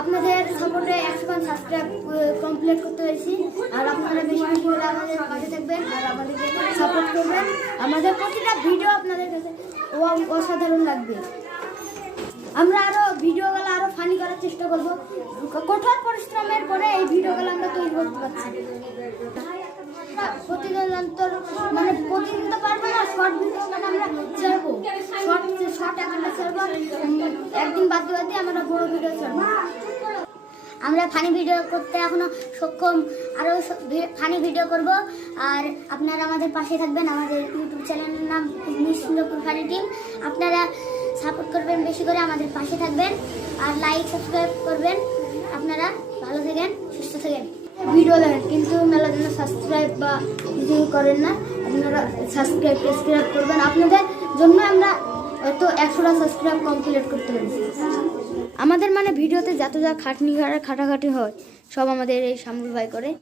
আপনাদের সাপোর্টে 100 subscribe complete করতে হয়েছি। আর আপনারা বেশি বেশি করে আমাদের পাশে থাকবেন আর আমাদেরকে সাপোর্ট করবেন। আমাদের প্রতিটা ভিডিও আপনাদের কাছে অসাধারণ লাগবে। আমরা আরো ভিডিওগুলো আরো ফানি করার চেষ্টা করব। কঠোর পরিশ্রমের পরে এই ভিডিওগুলো আমরা তৈরি করতে পারছি। প্রতিদিন মানে প্রতিদিন তো পারবো না, শর্ট ভিডিও মানে আমরা ছাড়বো, শর্ট একটা ছাড়বো, একদিন বাদ দিয়ে আমরা বড় ভিডিও ছাড়বো। আমরা ফানি ভিডিও করতে এখনো সক্ষম, আরও ফানি ভিডিও করব। আর আপনারা আমাদের পাশে থাকবেন। আমাদের ইউটিউব চ্যানেলের নাম নিশ্চিন্দপুর ফানি টিম। আপনারা সাপোর্ট করবেন, বেশি করে আমাদের পাশে থাকবেন আর লাইক সাবস্ক্রাইব করবেন। আপনারা ভালো থাকেন, সুস্থ থাকেন। ভিডিও দেখেন কিন্তু মেলার জন্য সাবস্ক্রাইব বা কিছু করেন না। আপনারা সাবস্ক্রাইব করবেন। আপনাদের জন্য আমরা তো 100টা সাবস্ক্রাইব কমপ্লিট করতে পেরেছি। আমাদের মানে ভিডিওতে যত যা খাটাখাটি হয় সব আমাদের এই শামুল ভাই করে।